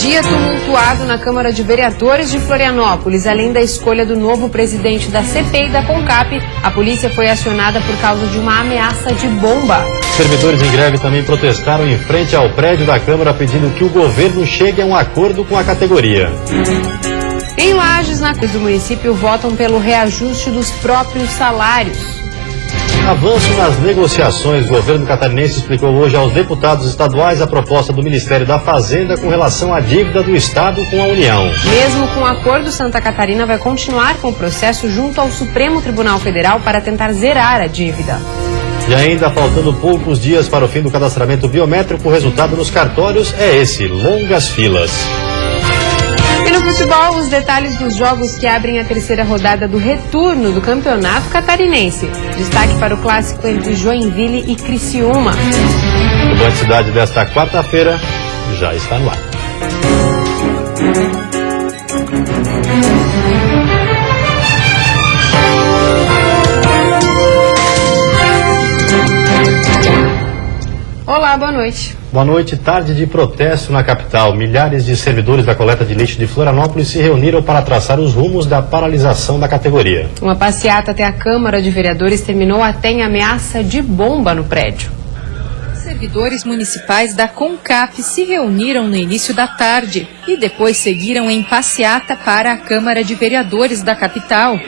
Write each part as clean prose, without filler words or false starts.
Dia tumultuado na Câmara de Vereadores de Florianópolis. Além da escolha do novo presidente da CPI da CONCAP, a polícia foi acionada por causa de uma ameaça de bomba. Servidores em greve também protestaram em frente ao prédio da Câmara pedindo que o governo chegue a um acordo com a categoria. Em Lages, do município, votam pelo reajuste dos próprios salários. Avanço nas negociações. O governo catarinense explicou hoje aos deputados estaduais a proposta do Ministério da Fazenda com relação à dívida do Estado com a União. Mesmo com o acordo, Santa Catarina vai continuar com o processo junto ao Supremo Tribunal Federal para tentar zerar a dívida. E ainda faltando poucos dias para o fim do cadastramento biométrico, o resultado nos cartórios é esse: longas filas. E no futebol, os detalhes dos jogos que abrem a terceira rodada do retorno do Campeonato Catarinense. Destaque para o clássico entre Joinville e Criciúma. O Band Cidade desta quarta-feira já está no ar. Olá, boa noite. Boa noite. Tarde de protesto na capital. Milhares de servidores da coleta de lixo de Florianópolis se reuniram para traçar os rumos da paralisação da categoria. Uma passeata até a Câmara de Vereadores terminou até em ameaça de bomba no prédio. Servidores municipais da CONCAP se reuniram no início da tarde e depois seguiram em passeata para a Câmara de Vereadores da capital.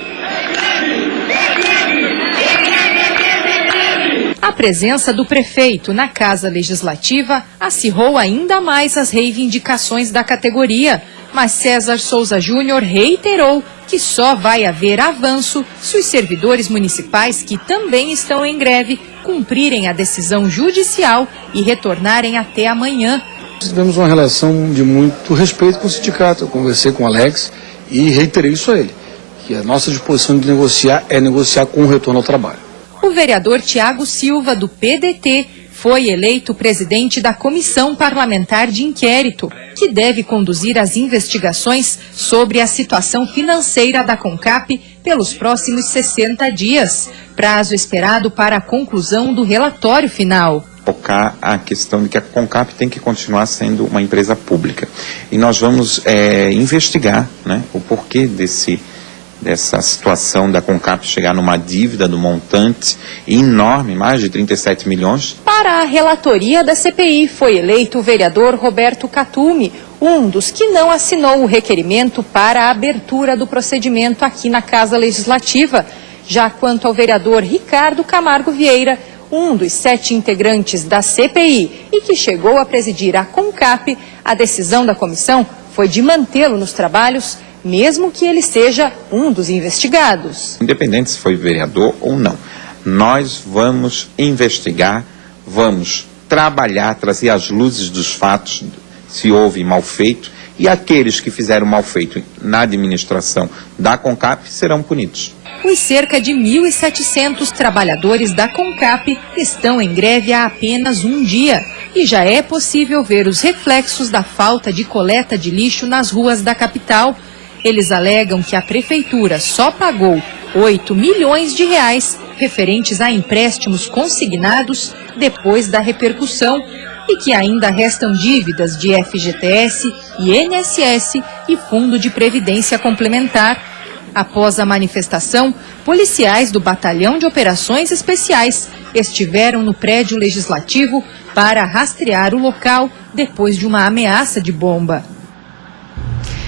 A presença do prefeito na Casa Legislativa acirrou ainda mais as reivindicações da categoria, mas César Souza Júnior reiterou que só vai haver avanço se os servidores municipais, que também estão em greve, cumprirem a decisão judicial e retornarem até amanhã. Tivemos uma relação de muito respeito com o sindicato. Eu conversei com o Alex e reiterei isso a ele, que a nossa disposição de negociar é negociar com o retorno ao trabalho. O vereador Tiago Silva, do PDT, foi eleito presidente da Comissão Parlamentar de Inquérito, que deve conduzir as investigações sobre a situação financeira da CONCAP pelos próximos 60 dias, prazo esperado para a conclusão do relatório final. Focar a questão de que a CONCAP tem que continuar sendo uma empresa pública. E nós vamos investigar, o porquê dessa situação da CONCAP chegar numa dívida do montante enorme, mais de 37 milhões. Para a relatoria da CPI foi eleito o vereador Roberto Catume, um dos que não assinou o requerimento para a abertura do procedimento aqui na Casa Legislativa. Já quanto ao vereador Ricardo Camargo Vieira, um dos 7 integrantes da CPI e que chegou a presidir a CONCAP, a decisão da comissão foi de mantê-lo nos trabalhos, mesmo que ele seja um dos investigados. Independente se foi vereador ou não, nós vamos investigar, vamos trabalhar, trazer as luzes dos fatos, se houve mal feito, e aqueles que fizeram mal feito na administração da CONCAP serão punidos. Os cerca de 1.700 trabalhadores da CONCAP estão em greve há apenas um dia e já é possível ver os reflexos da falta de coleta de lixo nas ruas da capital. Eles alegam que a prefeitura só pagou 8 milhões de reais referentes a empréstimos consignados depois da repercussão e que ainda restam dívidas de FGTS, INSS e Fundo de Previdência Complementar. Após a manifestação, policiais do Batalhão de Operações Especiais estiveram no prédio legislativo para rastrear o local depois de uma ameaça de bomba.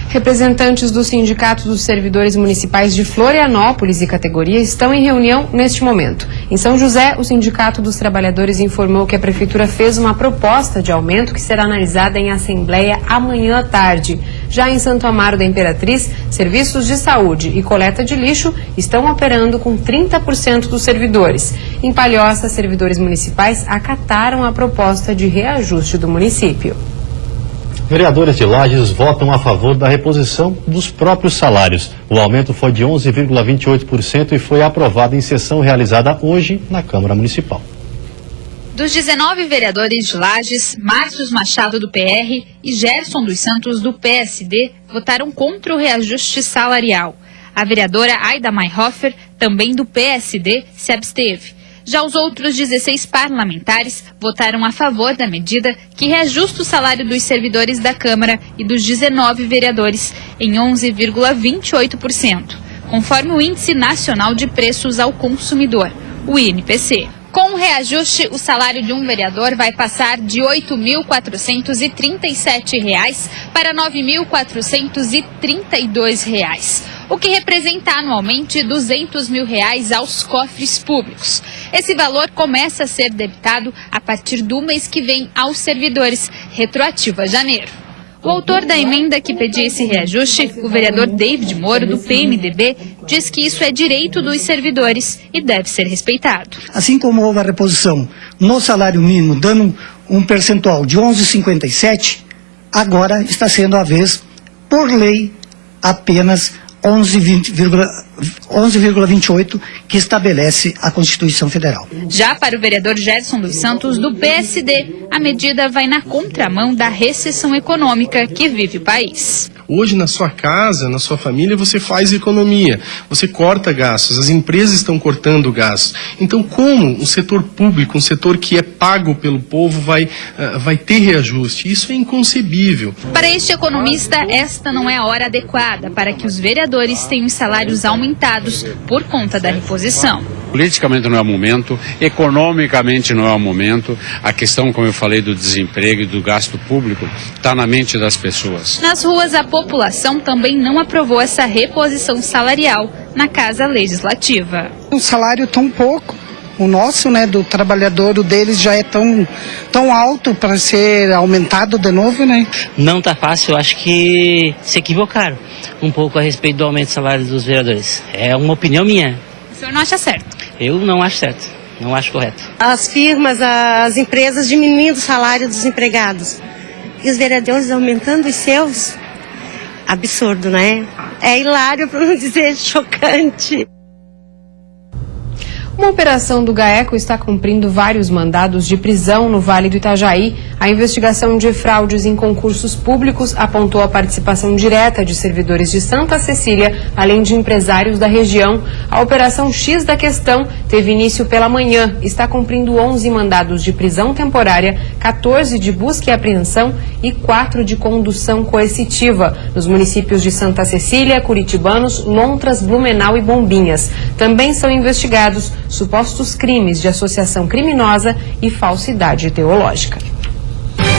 Representantes do Sindicato dos Servidores Municipais de Florianópolis e categoria estão em reunião neste momento. Em São José, o Sindicato dos Trabalhadores informou que a Prefeitura fez uma proposta de aumento que será analisada em assembleia amanhã à tarde. Já em Santo Amaro da Imperatriz, serviços de saúde e coleta de lixo estão operando com 30% dos servidores. Em Palhoça, servidores municipais acataram a proposta de reajuste do município. Vereadores de Lages votam a favor da reposição dos próprios salários. O aumento foi de 11,28% e foi aprovado em sessão realizada hoje na Câmara Municipal. Dos 19 vereadores de Lages, Márcio Machado do PR e Gerson dos Santos do PSD votaram contra o reajuste salarial. A vereadora Aida Mayhofer, também do PSD, se absteve. Já os outros 16 parlamentares votaram a favor da medida que reajusta o salário dos servidores da Câmara e dos 19 vereadores em 11,28%, conforme o Índice Nacional de Preços ao Consumidor, o INPC. Com o reajuste, o salário de um vereador vai passar de R$ 8.437 para R$ 9.432, o que representa anualmente R$ 200 mil aos cofres públicos. Esse valor começa a ser debitado a partir do mês que vem aos servidores, retroativo a janeiro. O autor da emenda que pedia esse reajuste, o vereador David Moro, do PMDB, diz que isso é direito dos servidores e deve ser respeitado. Assim como houve a reposição no salário mínimo, dando um percentual de 11,57, agora está sendo a vez, por lei, apenas 11,28, que estabelece a Constituição Federal. Já para o vereador Gerson dos Santos, do PSD, a medida vai na contramão da recessão econômica que vive o país. Hoje, na sua casa, na sua família, você faz economia, você corta gastos, as empresas estão cortando gastos. Então, como um setor público, um setor que é pago pelo povo, vai ter reajuste? Isso é inconcebível. Para este economista, esta não é a hora adequada para que os vereadores tenham os salários aumentados por conta da reposição. Politicamente não é o momento, economicamente não é o momento. A questão, como eu falei, do desemprego e do gasto público está na mente das pessoas. Nas ruas, a população também não aprovou essa reposição salarial na Casa Legislativa. Um salário tão pouco, o nosso, né, do trabalhador, o deles já é tão alto para ser aumentado de novo, né? Não tá fácil, eu acho que se equivocaram um pouco a respeito do aumento do salário dos vereadores. É uma opinião minha. O senhor não acha certo? Eu não acho certo, não acho correto. As firmas, as empresas diminuindo o salário dos empregados e os vereadores aumentando os seus, absurdo, né? É hilário, para não dizer chocante. Uma operação do GAECO está cumprindo vários mandados de prisão no Vale do Itajaí. A investigação de fraudes em concursos públicos apontou a participação direta de servidores de Santa Cecília, além de empresários da região. A Operação X da Questão teve início pela manhã. Está cumprindo 11 mandados de prisão temporária, 14 de busca e apreensão e 4 de condução coercitiva nos municípios de Santa Cecília, Curitibanos, Lontras, Blumenau e Bombinhas. Também são investigados supostos crimes de associação criminosa e falsidade teológica.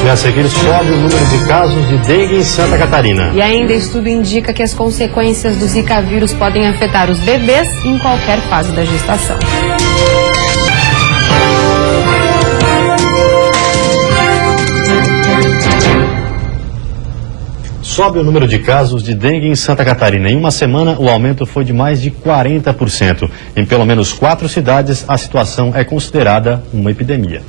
E a seguir sobe o número de casos de dengue em Santa Catarina. E ainda estudo indica que as consequências do Zika vírus podem afetar os bebês em qualquer fase da gestação. Sobe o número de casos de dengue em Santa Catarina. Em uma semana, o aumento foi de mais de 40%. Em pelo menos 4 cidades, a situação é considerada uma epidemia.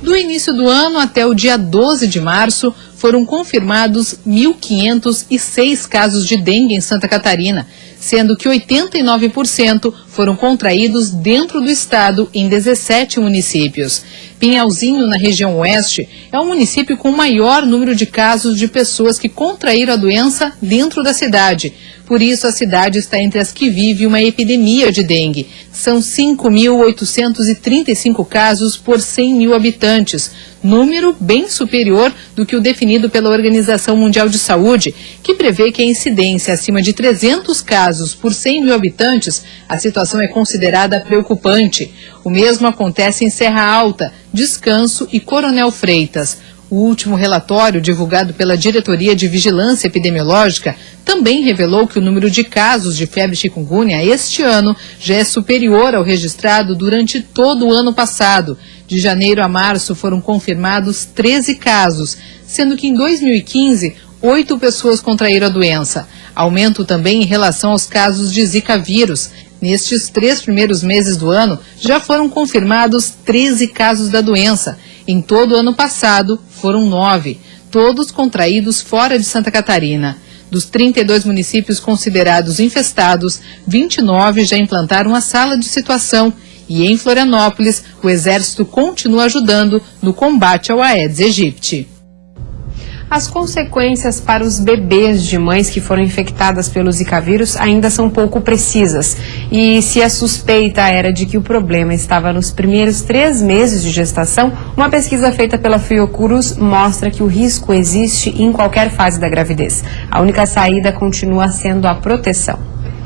Do início do ano até o dia 12 de março, foram confirmados 1.506 casos de dengue em Santa Catarina, sendo que 89% foram contraídos dentro do estado em 17 municípios. Pinhalzinho, na região oeste, é o município com o maior número de casos de pessoas que contraíram a doença dentro da cidade. Por isso, a cidade está entre as que vive uma epidemia de dengue. São 5.835 casos por 100 mil habitantes, número bem superior do que o definido pela Organização Mundial de Saúde, que prevê que a incidência acima de 300 casos por 100 mil habitantes, a situação é considerada preocupante. O mesmo acontece em Serra Alta, Descanso e Coronel Freitas. O último relatório, divulgado pela Diretoria de Vigilância Epidemiológica, também revelou que o número de casos de febre chikungunya este ano já é superior ao registrado durante todo o ano passado. De janeiro a março foram confirmados 13 casos, sendo que em 2015, 8 pessoas contraíram a doença. Aumento também em relação aos casos de Zika vírus. Nestes 3 primeiros meses do ano, já foram confirmados 13 casos da doença. Em todo o ano passado, foram 9, todos contraídos fora de Santa Catarina. Dos 32 municípios considerados infestados, 29 já implantaram a sala de situação. E em Florianópolis, o Exército continua ajudando no combate ao Aedes aegypti. As consequências para os bebês de mães que foram infectadas pelo Zika vírus ainda são pouco precisas. E se a suspeita era de que o problema estava nos primeiros 3 meses de gestação, uma pesquisa feita pela Fiocruz mostra que o risco existe em qualquer fase da gravidez. A única saída continua sendo a proteção.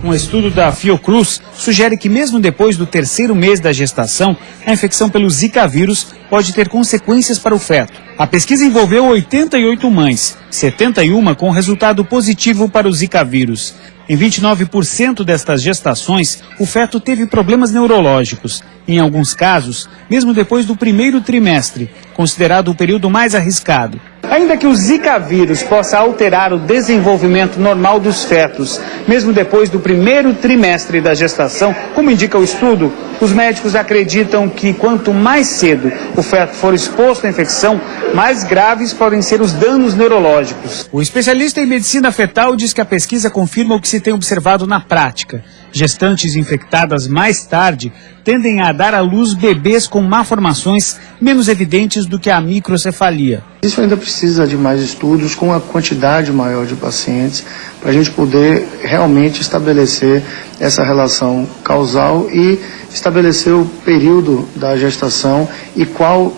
Um estudo da Fiocruz sugere que mesmo depois do 3º mês da gestação, a infecção pelo Zika vírus pode ter consequências para o feto. A pesquisa envolveu 88 mães, 71 com resultado positivo para o Zika vírus. Em 29% destas gestações, o feto teve problemas neurológicos. Em alguns casos, mesmo depois do 1º trimestre, considerado o período mais arriscado. Ainda que o Zika vírus possa alterar o desenvolvimento normal dos fetos, mesmo depois do 1º trimestre da gestação, como indica o estudo, os médicos acreditam que quanto mais cedo o feto for exposto à infecção, mais graves podem ser os danos neurológicos. O especialista em medicina fetal diz que a pesquisa confirma o que se tem observado na prática. Gestantes infectadas mais tarde tendem a dar à luz bebês com malformações menos evidentes do que a microcefalia. Isso ainda precisa de mais estudos com uma quantidade maior de pacientes para a gente poder realmente estabelecer essa relação causal e estabelecer o período da gestação e qual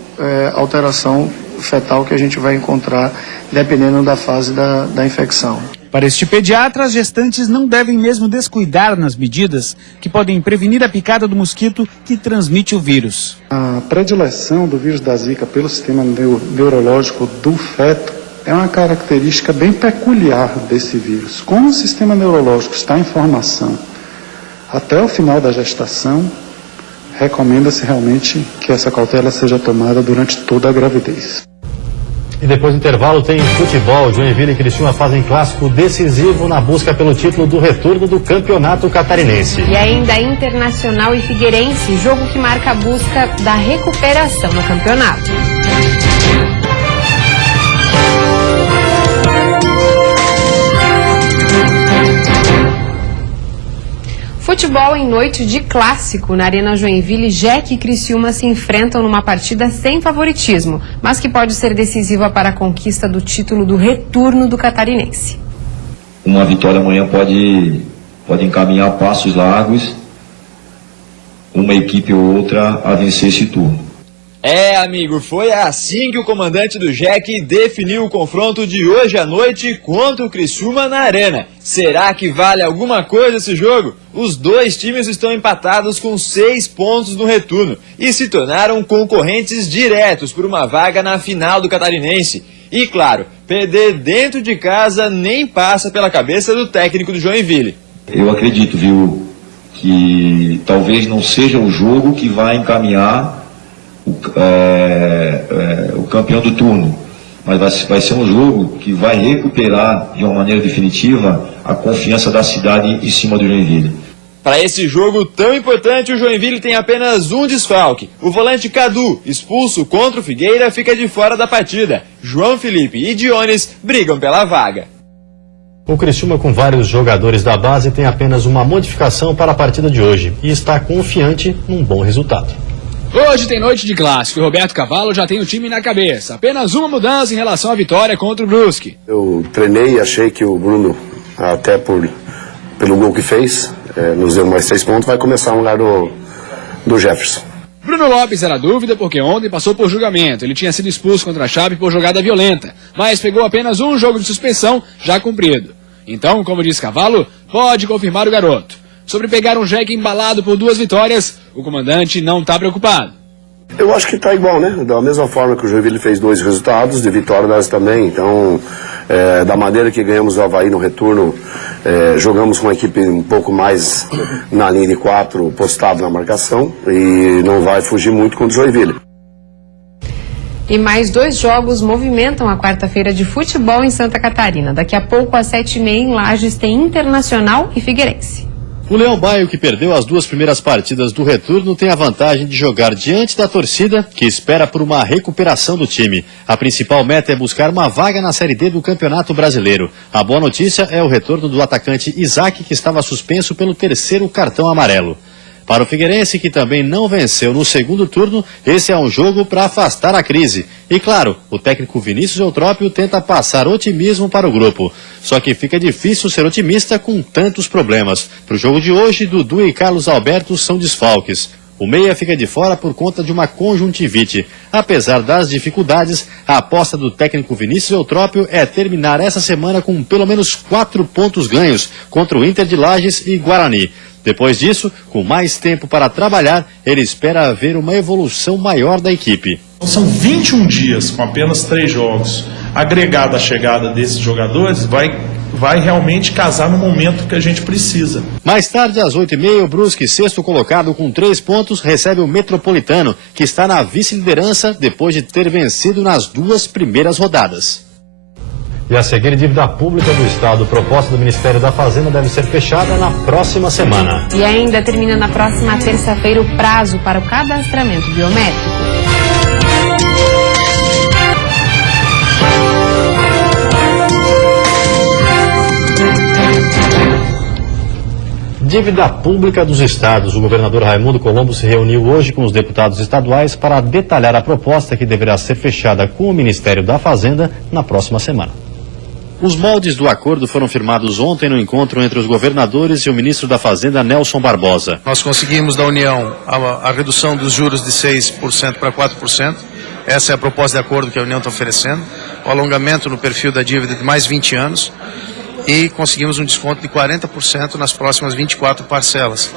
alteração fetal que a gente vai encontrar dependendo da fase da infecção. Para este pediatra, as gestantes não devem mesmo descuidar nas medidas que podem prevenir a picada do mosquito que transmite o vírus. A predileção do vírus da Zika pelo sistema neurológico do feto é uma característica bem peculiar desse vírus. Como o sistema neurológico está em formação até o final da gestação, recomenda-se realmente que essa cautela seja tomada durante toda a gravidez. E depois do intervalo tem futebol. Joinville e Criciúma fazem clássico decisivo na busca pelo título do retorno do campeonato catarinense. E ainda Internacional e Figueirense, jogo que marca a busca da recuperação no campeonato. Futebol em noite de clássico. Na Arena Joinville, Jack e Criciúma se enfrentam numa partida sem favoritismo, mas que pode ser decisiva para a conquista do título do retorno do catarinense. Uma vitória amanhã pode encaminhar passos largos uma equipe ou outra a vencer esse turno. É, amigo, foi assim que o comandante do Jack definiu o confronto de hoje à noite contra o Criciúma na Arena. Será que vale alguma coisa esse jogo? Os dois times estão empatados com 6 pontos no retorno e se tornaram concorrentes diretos por uma vaga na final do Catarinense. E claro, perder dentro de casa nem passa pela cabeça do técnico do Joinville. Eu acredito, viu, que talvez não seja o jogo que vai encaminhar o campeão do turno, mas vai ser um jogo que vai recuperar de uma maneira definitiva a confiança da cidade em cima do Joinville. Para esse jogo tão importante, o Joinville tem apenas um desfalque. O volante Cadu, expulso contra o Figueira, fica de fora da partida. João Felipe e Dionis brigam pela vaga. O Criciúma, com vários jogadores da base, tem apenas uma modificação para a partida de hoje e está confiante num bom resultado. Hoje tem noite de clássico e Roberto Cavalo já tem o time na cabeça. Apenas uma mudança em relação à vitória contra o Brusque. Eu treinei e achei que o Bruno, até pelo gol que fez, nos deu mais 3 pontos, vai começar no lugar do Jefferson. Bruno Lopes era dúvida porque ontem passou por julgamento. Ele tinha sido expulso contra a Chape por jogada violenta, mas pegou apenas um jogo de suspensão já cumprido. Então, como diz Cavalo, pode confirmar o garoto. Sobre pegar um Jack embalado por 2 vitórias, o comandante não está preocupado. Eu acho que está igual, né? Da mesma forma que o Joinville fez 2 resultados, de vitória nós também. Então, da maneira que ganhamos o Avaí no retorno, jogamos com uma equipe um pouco mais na linha de 4, postado na marcação, e não vai fugir muito contra o Joinville. E mais 2 jogos movimentam a quarta-feira de futebol em Santa Catarina. Daqui a pouco, às 7h30, em Lages, tem Internacional e Figueirense. O Leão Baio, que perdeu as 2 primeiras partidas do retorno, tem a vantagem de jogar diante da torcida, que espera por uma recuperação do time. A principal meta é buscar uma vaga na Série D do Campeonato Brasileiro. A boa notícia é o retorno do atacante Isaac, que estava suspenso pelo 3º cartão amarelo. Para o Figueirense, que também não venceu no segundo turno, esse é um jogo para afastar a crise. E claro, o técnico Vinícius Eutrópio tenta passar otimismo para o grupo. Só que fica difícil ser otimista com tantos problemas. Para o jogo de hoje, Dudu e Carlos Alberto são desfalques. O meia fica de fora por conta de uma conjuntivite. Apesar das dificuldades, a aposta do técnico Vinícius Eutrópio é terminar essa semana com pelo menos 4 pontos ganhos contra o Inter de Lages e Guarani. Depois disso, com mais tempo para trabalhar, ele espera ver uma evolução maior da equipe. São 21 dias com apenas 3 jogos. Agregada a chegada desses jogadores, vai realmente casar no momento que a gente precisa. Mais tarde, às 8h30, o Brusque, sexto colocado com 3 pontos, recebe o Metropolitano, que está na vice-liderança depois de ter vencido nas 2 primeiras rodadas. E a seguir, dívida pública do Estado, proposta do Ministério da Fazenda, deve ser fechada na próxima semana. E ainda termina na próxima terça-feira o prazo para o cadastramento biométrico. Dívida pública dos estados. O governador Raimundo Colombo se reuniu hoje com os deputados estaduais para detalhar a proposta que deverá ser fechada com o Ministério da Fazenda na próxima semana. Os moldes do acordo foram firmados ontem no encontro entre os governadores e o ministro da Fazenda, Nelson Barbosa. Nós conseguimos da União a redução dos juros de 6% para 4%. Essa é a proposta de acordo que a União está oferecendo. O alongamento no perfil da dívida de mais 20 anos. E conseguimos um desconto de 40% nas próximas 24 parcelas.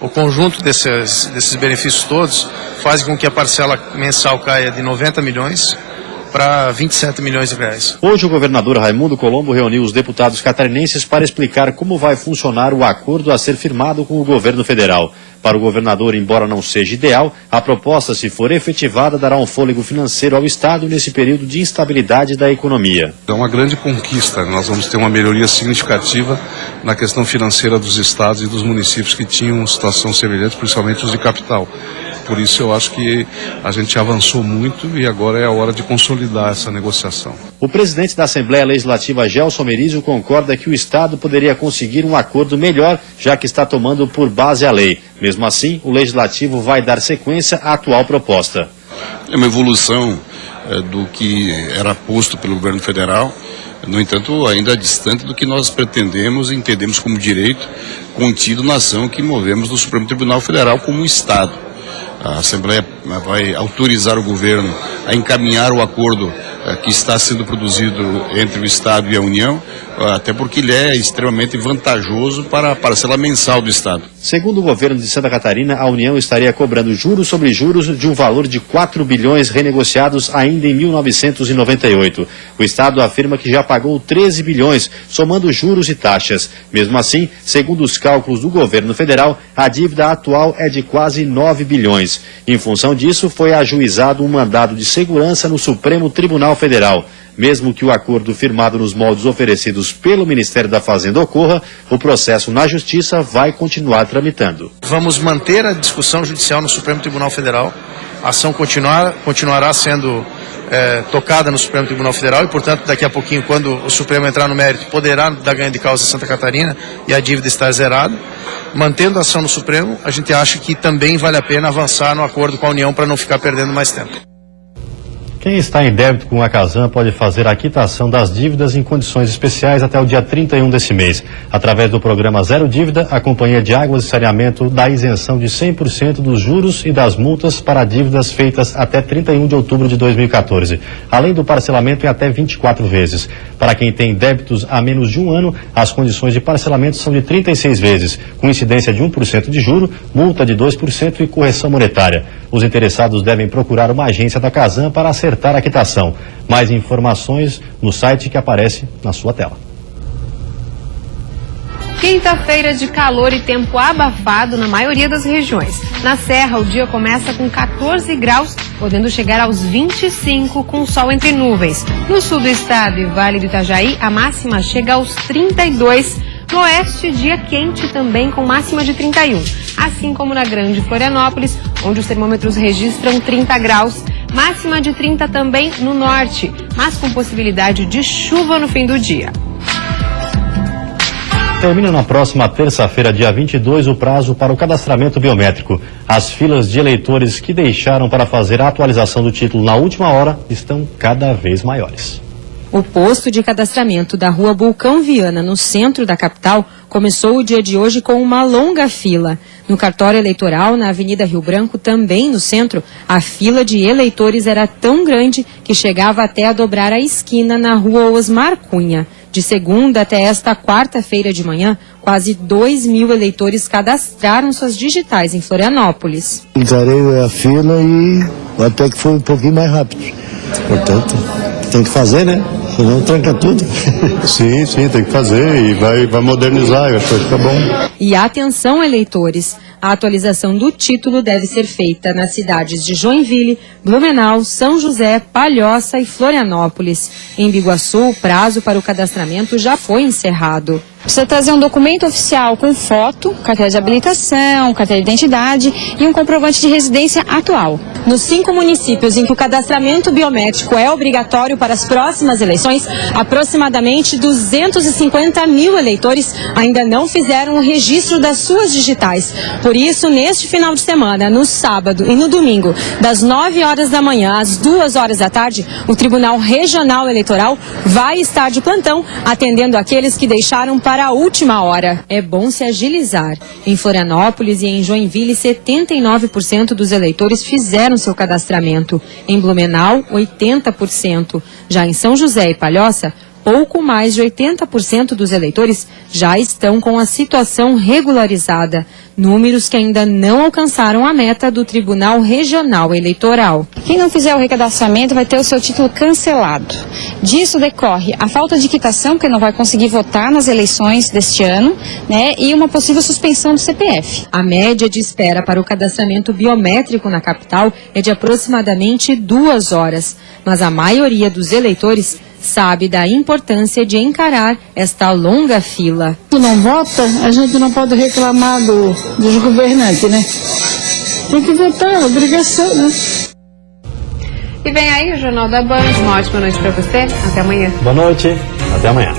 O conjunto desses benefícios todos faz com que a parcela mensal caia de 90 milhões para 27 milhões de reais. Hoje o governador Raimundo Colombo reuniu os deputados catarinenses para explicar como vai funcionar o acordo a ser firmado com o governo federal. Para o governador, embora não seja ideal, a proposta, se for efetivada, dará um fôlego financeiro ao Estado nesse período de instabilidade da economia. É uma grande conquista. Nós vamos ter uma melhoria significativa na questão financeira dos estados e dos municípios que tinham situação semelhante, principalmente os de capital. Por isso eu acho que a gente avançou muito e agora é a hora de consolidar essa negociação. O presidente da Assembleia Legislativa, Gelson Merizio, concorda que o Estado poderia conseguir um acordo melhor, já que está tomando por base a lei. Mesmo assim, o Legislativo vai dar sequência à atual proposta. É uma evolução do que era posto pelo governo federal, no entanto, ainda distante do que nós pretendemos e entendemos como direito contido na ação que movemos do Supremo Tribunal Federal como Estado. A Assembleia vai autorizar o governo a encaminhar o acordo que está sendo produzido entre o Estado e a União, até porque ele é extremamente vantajoso para a parcela mensal do Estado. Segundo o governo de Santa Catarina, a União estaria cobrando juros sobre juros de um valor de 4 bilhões renegociados ainda em 1998. O Estado afirma que já pagou 13 bilhões, somando juros e taxas. Mesmo assim, segundo os cálculos do governo federal, a dívida atual é de quase 9 bilhões. Em função disso, foi ajuizado um mandado de segurança no Supremo Tribunal Federal. Mesmo que o acordo firmado nos moldes oferecidos pelo Ministério da Fazenda ocorra, o processo na Justiça vai continuar tramitando. Vamos manter a discussão judicial no Supremo Tribunal Federal. A ação continuará sendo tocada no Supremo Tribunal Federal e, portanto, daqui a pouquinho, quando o Supremo entrar no mérito, poderá dar ganho de causa a Santa Catarina e a dívida estar zerada. Mantendo a ação no Supremo, a gente acha que também vale a pena avançar no acordo com a União para não ficar perdendo mais tempo. Quem está em débito com a Casan pode fazer a quitação das dívidas em condições especiais até o dia 31 desse mês. Através do programa Zero Dívida, a Companhia de Águas e Saneamento dá isenção de 100% dos juros e das multas para dívidas feitas até 31 de outubro de 2014, além do parcelamento em até 24 vezes. Para quem tem débitos há menos de um ano, as condições de parcelamento são de 36 vezes, com incidência de 1% de juro, multa de 2% e correção monetária. Os interessados devem procurar uma agência da Casan para acertar a quitação. Mais informações no site que aparece na sua tela. Quinta-feira de calor e tempo abafado na maioria das regiões. Na Serra, o dia começa com 14 graus, podendo chegar aos 25 com sol entre nuvens. No sul do estado e Vale do Itajaí, a máxima chega aos 32. No oeste, dia quente também com máxima de 31. Assim como na Grande Florianópolis, onde os termômetros registram 30 graus. Máxima de 30 também no norte, mas com possibilidade de chuva no fim do dia. Termina na próxima terça-feira, dia 22, o prazo para o cadastramento biométrico. As filas de eleitores que deixaram para fazer a atualização do título na última hora estão cada vez maiores. O posto de cadastramento da Rua Bulcão Viana, no centro da capital, começou o dia de hoje com uma longa fila. No cartório eleitoral, na Avenida Rio Branco, também no centro, a fila de eleitores era tão grande que chegava até a dobrar a esquina na Rua Osmar Cunha. De segunda até esta quarta-feira de manhã, quase 2.000 eleitores cadastraram suas digitais em Florianópolis. Encarei a fila e até que foi um pouquinho mais rápido. Portanto, tem que fazer, né? Senão tranca tudo. Sim, tem que fazer e vai modernizar, eu acho que vai ficar bom. E atenção, eleitores, a atualização do título deve ser feita nas cidades de Joinville, Blumenau, São José, Palhoça e Florianópolis. Em Biguaçu, o prazo para o cadastramento já foi encerrado. Precisa trazer um documento oficial com foto, carteira de habilitação, carteira de identidade e um comprovante de residência atual. Nos 5 municípios em que o cadastramento biométrico é obrigatório para as próximas eleições, aproximadamente 250.000 eleitores ainda não fizeram o registro das suas digitais. Por isso, neste final de semana, no sábado e no domingo, das 9 horas da manhã às 2 horas da tarde, o Tribunal Regional Eleitoral vai estar de plantão, atendendo aqueles que deixaram para a última hora. É bom se agilizar. Em Florianópolis e em Joinville, 79% dos eleitores fizeram seu cadastramento. Em Blumenau, 80%. Já em São José e Palhoça, pouco mais de 80% dos eleitores já estão com a situação regularizada. Números que ainda não alcançaram a meta do Tribunal Regional Eleitoral. Quem não fizer o recadastramento vai ter o seu título cancelado. Disso decorre a falta de quitação, porque não vai conseguir votar nas eleições deste ano, né, e uma possível suspensão do CPF. A média de espera para o cadastramento biométrico na capital é de aproximadamente 2 horas, mas a maioria dos eleitores sabe da importância de encarar esta longa fila. Se não vota, a gente não pode reclamar dos governantes, né? Tem que votar, é obrigação, né? E vem aí o Jornal da Band. Uma ótima noite para você. Até amanhã. Boa noite. Até amanhã.